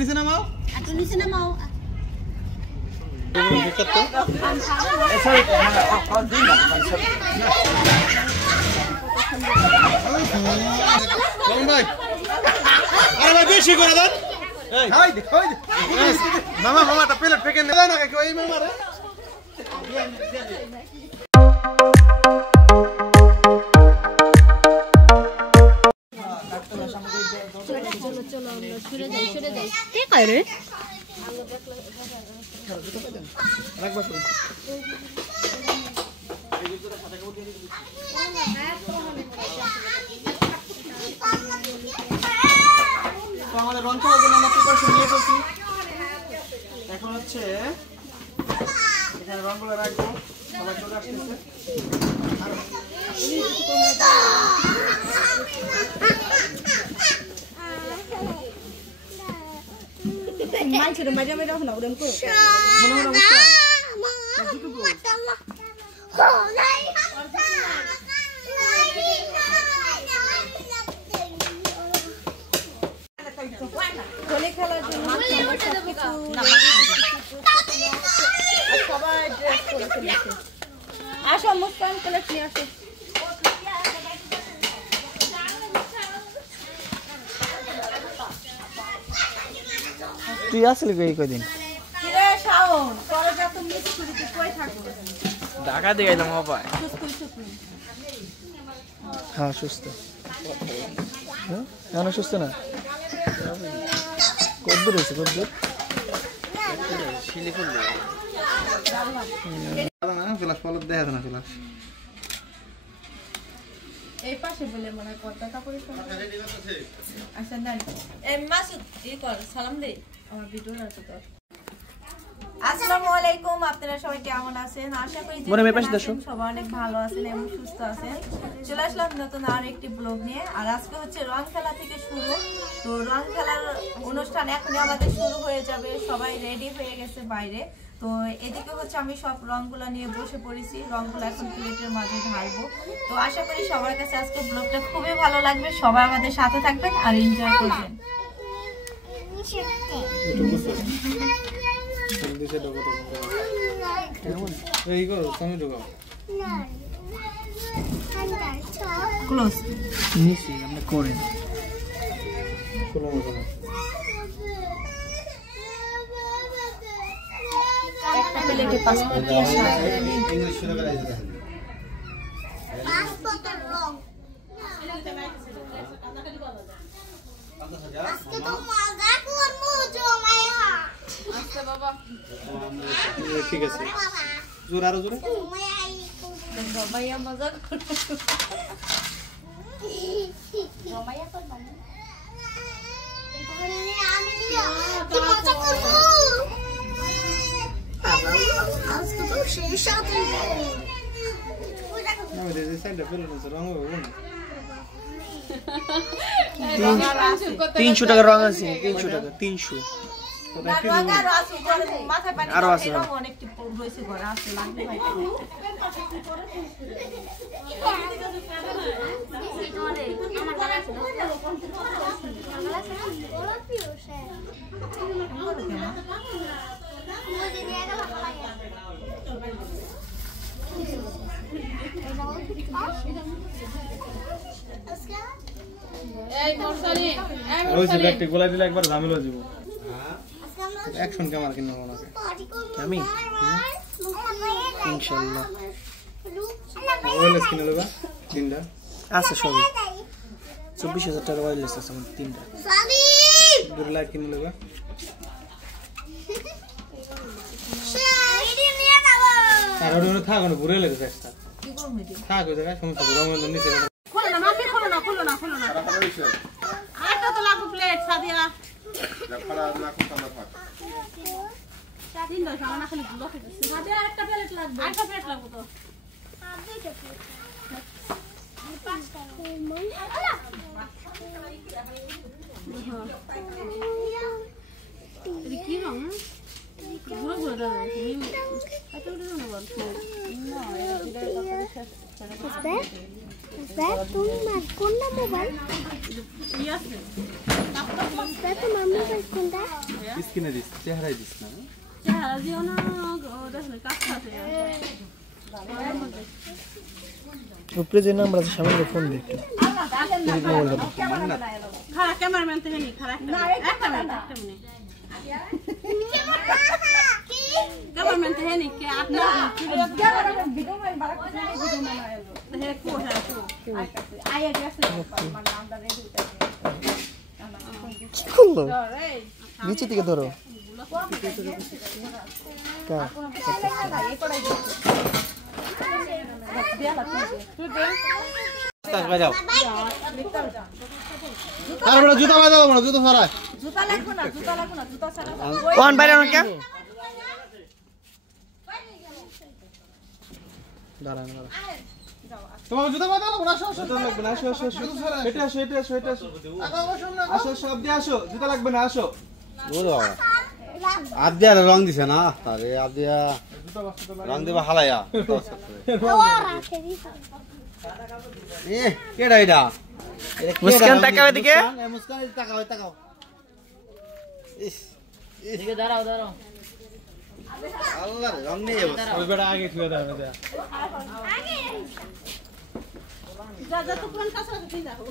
নিচে নামাও একটু নিচে নামাও বেশি করে দেন মামা মামাটা প্লেট পেকে নেয় না কেউ এই মামারে সরে যাই কে কয় রে আমাদের রং খেলার জন্য আমরা প্রিপারেশন নিয়ে ফেলছি এখন হচ্ছে এখানে রংগুলো রাখবো সবাই চলে আসতেছে মানছিরে মাইরা মাইরা হলো ওরম কো মনে হলো বুঝছেন হোলি খেলার জন্য সবাই ড্রেস করে ফেলেছে আসো মুস্কান কালেক্ট নিয়ে আসো তুই আসলি কই কদিন কিরে শাওন তোরা যত মিস করি তুই কই থাকো ঢাকা দিয়ে গেলাম বাবা সুস্থ হ্যাঁ সুস্থ হ্যাঁ সুস্থ না কদ্দুর হয়েছে কদ্দুর শিলি করলে ফ্লাশ ফলত দেখা যায় না ফ্লাশ এই পাশে বলে মনে কথাটা কই আচ্ছা দেন এই মাসুদ ই কর সালাম দে আমার ভিডিও আছে তো আসসালামু আলাইকুম আপনারা সবাই কেমন আছেন আশা করি সবাই অনেক ভালো আছেন এবং সুস্থ আছেন চলে আসলাম নতুন আরেকটি ব্লগ নিয়ে আর আজকে হচ্ছে রং খেলা থেকে শুরু তো রং খেলার অনুষ্ঠান এখনই আমাদের শুরু হয়ে যাবে সবাই রেডি হয়ে গেছে বাইরে তো এদিকে হচ্ছে আমি সব রংগুলো নিয়ে বসে পড়েছি রংগুলো এখন প্লেটের মাঝে ঢালবো তো আশা করি সবার কাছে আজকে ব্লগটা খুবই ভালো লাগবে সবাই আমাদের সাথে থাকবেন আর এনজয় করবেন দিছে ডগো এই গো তুমি ডগো ক্লোজ নিছি আমরা করে কোন কোন একটা প্লেটে পাসপোর্ট দিয়ে ইংলিশ শুরু করা যায় পাসপোর্টের রং আজকে তো মজা করব জমায়া আচ্ছা বাবা ঠিক আছে জোর আরো জোরে জমায়া মজা করব জমায়া করব এখানে আমি মজা করব আজকে তো শেষ হবে আমি রে সাইডে ফেলে না রং হবে না 300 টাকা রং আছে 300 টাকা 300 আরো আছে অনেকটি রয়েছে ঘরে আছে লাগবে ভাই এই মরসানি ওই যে একটা গোলা দিলে একবার ঝামেলা হয়ে যাবে অ্যাকশন ক্যামেরা কিনবো না আমি ইনশাআল্লাহ ওয়ারলেস কিনে নেবা তিনটা আছে সবই 24000 টাকা ওয়ারলেস আছে আমার তিনটা সাবি দুটো লাইট কিনে নেবা শাড়ি নিয়ে যাবো আর ওটা থাকো না ঘুরে লেগে যাচ্ছে কি করব এটি থাক ওই জায়গায় সমস্যা ঘুরে মনে নিচে খোলো না মাম্মি খোলো না আরেকটা তো লাগবে প্লেট সাদিয়া খালা লাগো খালা থাক তিন দশ আমার খালি গুলো খেতেছে সাদিয়া একটা প্লেট লাগবে একটা প্লেট লাগবে তো কি রং ঘুরে ঘুরে দাঁড়ায় এটা উঠে না বল না এটা তোমার কোন মোবাইল তোমার মোবাইল কোনটা স্ক্রিনে দিস চেহারায় দিস না চেহারা দিও না দেখলে কাছে উপরে যে নাম্বার আছে সামনে ফোন দে একটু খারাপ ক্যামেরাম্যান থেকে নি খারাপ না একটা মিনিট ক্যামেরাম্যান থেকে নি কে আপনি ক্যামেরাম্যান ভিডিও মানে বারা করে ভিডিও বানাইলো হে কো আইয়া গেছে মানে আমরা রেডি কি করলো নিচে থেকে ধরো তারপরে জুতা বাজাবো না জুতা ছাড়া জুতা লাগবে না জুতা ছাড়া কোন বাইরে না কেন দাঁড়ান তোমার জুতা বাজাবো না আসো লাগবে না আসো এটা আসো আসো সব দিয়ে আসো জুতা লাগবে না আসো ওরে বাবা আদিয়া রং দিছে না আরে আদিয়া রং দিবা হালায়া এ কেডা এটা মুস্কান তাকাও এদিকে মুস্কান তাকাও ইস এদিকে দাঁড়াও আল্লাহ রং নেই ওই বেটা আগে ছুঁয়ে দাও না যা তো কোন কাছে আছে তুই যাও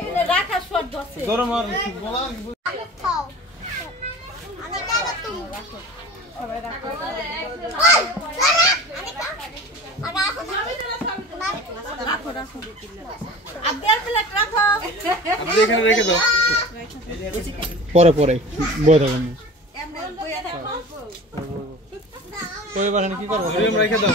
এটা রাখা শট দছে ধরো মার বলা খাও আমি দাদা তুমি সবাই রাখো রাখো আব্বার প্লেট রাখো আপনি এখানে রেখে দাও পরে বয়ে থাকুন এমনি বইয়া থাকো কই বারে কি করব রিম রেখে দাও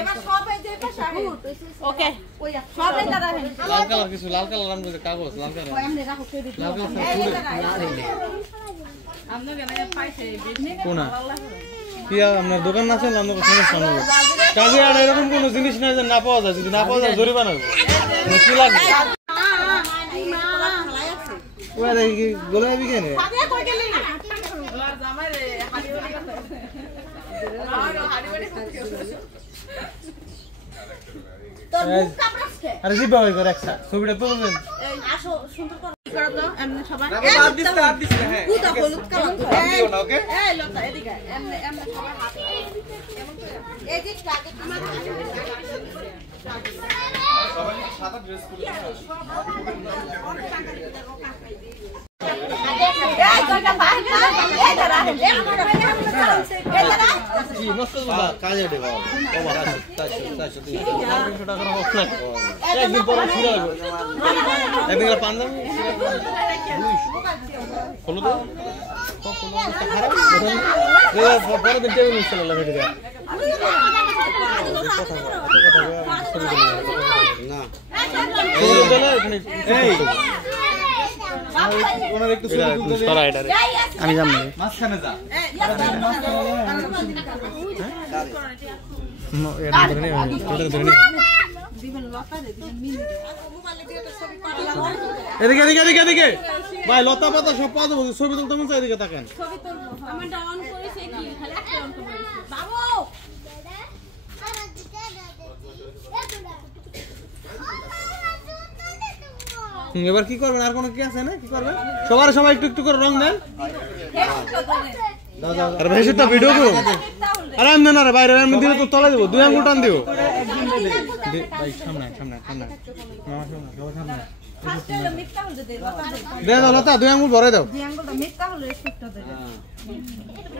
এবার সবাই যে পাশে ওকে সবাই দাঁড়াবেন লাল কালার কিছু লাল কালার আমরা কাগজ লাল কালার এমনি রাখো কে দিতে আমরা গেলে পাইছে কোনা কি আপনার দোকান আছে না আপনার সমস্যা নেই কাজে আর এরকম কোনো জিনিস নাই যে না পাওয়া যায় যদি না পাওয়া যায় জরিমানা হবে কি লাগবে ওরা কি গোলাপি কেন সাদিয়া কই গেলি আর জামাই রে হাড়ি ওড়ি কথা হাড়ি ওড়ি তোর মুখ কাপড়াসকে আরে জিবা ভাই করে একটা ছবিটা তুলবেন এই আসো সুন্দর করে করো তো এমনি সবাই হাত দিস হ্যাঁ পুরো হলুদ কালার দিও না ওকে এই লতা এদিকে এমনি এমনি সবাই হাত এমন করে এই যে আগে তোমার সবাই সাদা ড্রেস পরে এই তোটা বাইরে এই দাঁড়া এই আমার এই দাঁড়া জি মস্ত বাবা কাজে উঠে বাবা ও বাবা তাই 300 টাকা অফ না একদিন পরে ফিরে আসবো একদিন পাঞ্জাবি হলো তো খারাপ পরে দিন টেবিল মিস করলাম এটা না ওনার একটু ছবি আমি জানি মাঝখানে যা এদিকে এদিকে এদিকে এদিকে ভাই লতা পাতা সব পাওয়া যাবো ছবি তুলতে মন চাই এদিকে তাকান ছবি তুলবো আমার ডাউন করেছে কি খালি একটা অন করেছে বাবু এবার কি করবেন আর কোনো কি আছে না কি করবেন সবাই একটু একটু করে রং দেন আর বেশি তো ভিডিও করো আরে আমি না রে বাইরে আমি দিলে তো তলে দেবো 2 আঙ্গুল টান দিও ভাই সামনে মামা সামনে সামনে ফার্স্টে মিথ্যা হল দে দে দাও লতা 2 আঙ্গুল ভরে দাও দুই আঙ্গুলটা মিথ্যা হল একটু দে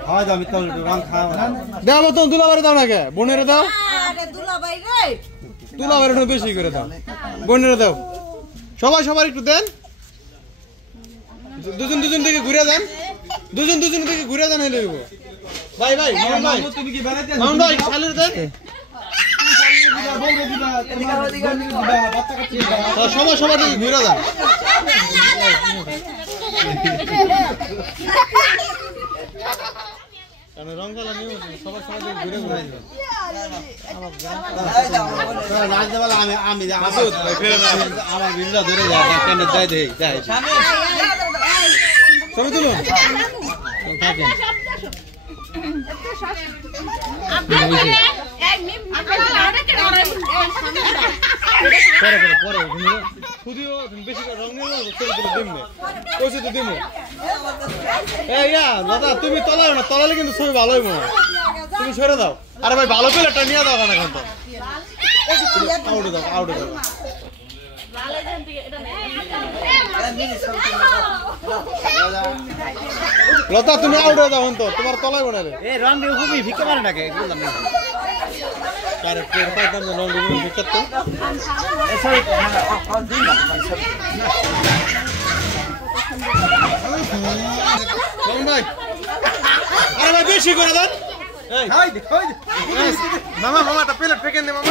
খাওয়া দাও মিথ্যা রং খাওয়া দাও লতা দুলাবারে দাও না কে বোনেরে দাও আরে দুলাভাই রে দুলাবারে একটু বেশি করে দাও বোনেরে দাও সবাই একটু দেন দুজন দিকে ঘুরে যান দুজন দিকে ঘুরে যান হইলো ভাই মামুন ভাই তুমি কি বানাইতে আছো মামুন ভাই চালু দেন সবাই দিকে ঘুরে যান কারণ রং কালা নিয়ে সবাই ঘুরে ঘুরে আসবে রাজদে বলে আমি আমার বিল্লা ধরে যায় কেন যাই দেই যাই ছবি তুলুন থাকেন পরে খুদিও বেশি রং নিয়ে ছবি তুলে দিমনে কইছে তো দিমু এই দাদা তুমি তলাও না তলালে কিন্তু ছবি ভালো হইব না তুমি সরে দাও আরে ভাই ভালো প্লেটটা নিয়ে দাও না এখন তো আউট দাও লতা তুমি আউট দাও এখন তো তোমার তলাই বানালে এই রং দিয়ে খুবই ভিক্ষা মারে নাকি বললাম না আরে প্লেট পাইতাম না রং দিয়ে ভিক্ষা তো এই সরি দিন না রং ভাই আরে ভাই বেশি করে দেন এই কই মামা একটা প্লেট ফেকেন দে মামা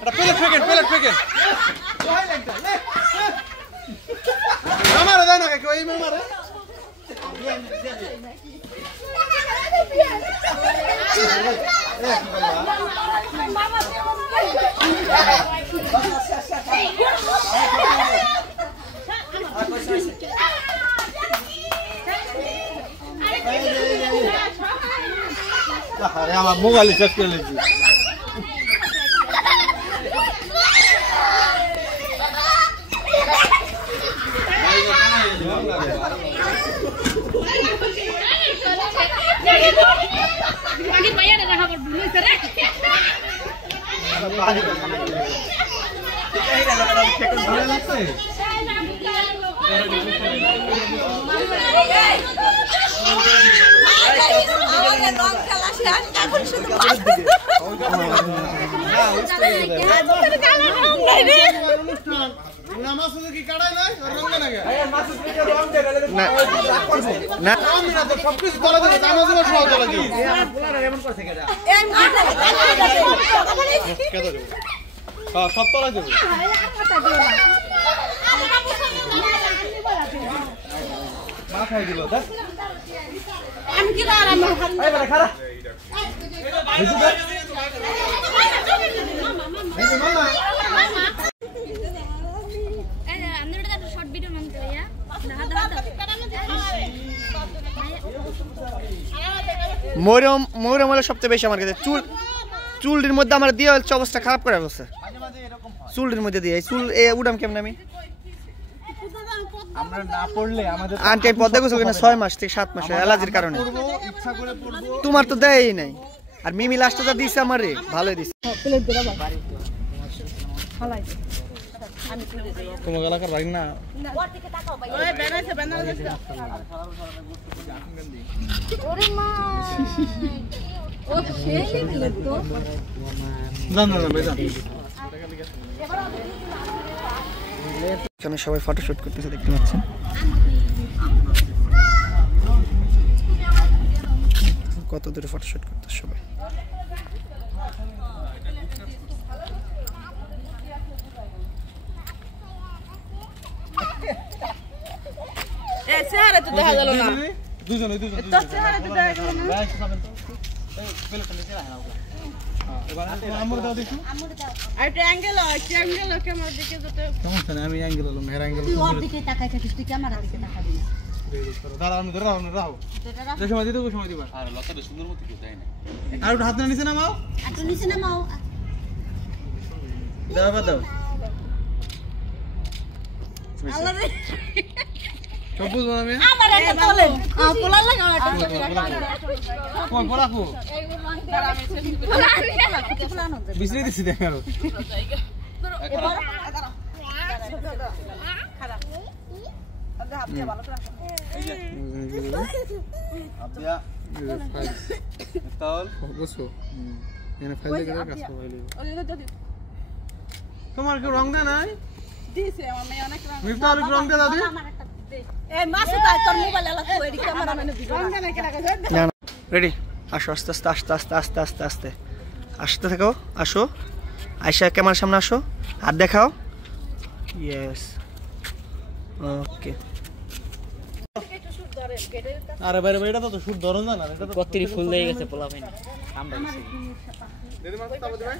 একটা প্লেট ফেকেন মামারে দাও না কেউ এই মামারে আরে আমার মোবাইল চেক করে নিচ্ছি সব তলা দেবো মাথায় দিল আমি কি আরাম খারাপ শর্ট ভিডিও বানাতে ভাইয়া ময়ূরম হলো সবচেয়ে বেশি আমার কাছে চুলটির মধ্যে আমার দিয়ে অবস্থা খারাপ করে বলছে চুলটির মধ্যে দিয়ে চুল উড়াম কেমন আমি আমরা না পড়লে আমাদের আন্টি পদ্মা গোসল কিনা 6 মাস থেকে 7 মাস অ্যালার্জির কারণে ইচ্ছা করে পড়বো তোমার তো দেয়ই নাই আর মিমি লাস্টে যা দিছে আমারে ভালোই দিছে তোমার এলাকার রাখ না এখানে সবাই ফটোশুট করতেছে দেখতে পাচ্ছেন কত দূরে ফটোশুট করতেছে সবাই চেহারা তো দেখা গেল না দুজন তোর চেহারা তো দেখা গেল না আর ট্রায়াঙ্গেল ক্যামেরা দিকে যেতে সমস্যা নেই আমি অ্যাঙ্গেল হলাম হেয়ার অ্যাঙ্গেল তুই ওর দিকে তাকাই থাকিস তুই ক্যামেরা দিকে তাকাবি না দাঁড়া আমি ধরে রাখো যে সময় দিতে ওই সময় দিবা আর লতাটা সুন্দর মতো কেউ দেয় না আর ওটা হাত নিচে নামাও একটু নিচে নামাও দাও দাও আল্লাহ রে সব বুঝবো আমি আমার একটা তোলেন পোলা লাগাও একটা কোন পড়াকো বিছরে দিছি দেখো আবিয়া তাল বসো এনে ফাইল দেখে কাজ করবাইলে তোমার কি রং দেয় নাই দিছে আমার মেয়ে অনেক রং মিফতার রং দেয় দাদি এই মাসে তাই তোর মোবাইল আলা কই এর ক্যামেরা মানে ভিডিও রং দেনা কি লাগা যায় রেডি আসো আস্তে আস্তে আস্তে আস্তে আস্তে আস্তে আস্তে আসতে থাকো আসো আয়শা ক্যামেরার সামনে আসো হাত দেখাও ইয়েস ওকে আরে ভাই এটা তো শুট ধরন না এটা তো কত্তিরি ফুল দিয়ে গেছে পোলা ভাই আমরা গেছি দিদি মাছ তাবো ভাই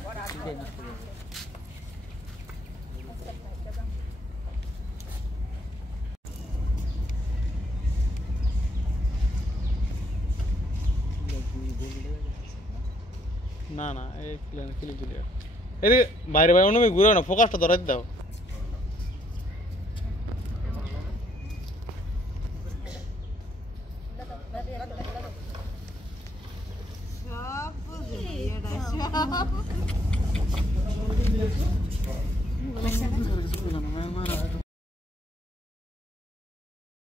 না না এই ক্লিক দিলে এই বাইরে ভাই অন্য ঘুরে না ফোকাসটা ধরাই দাও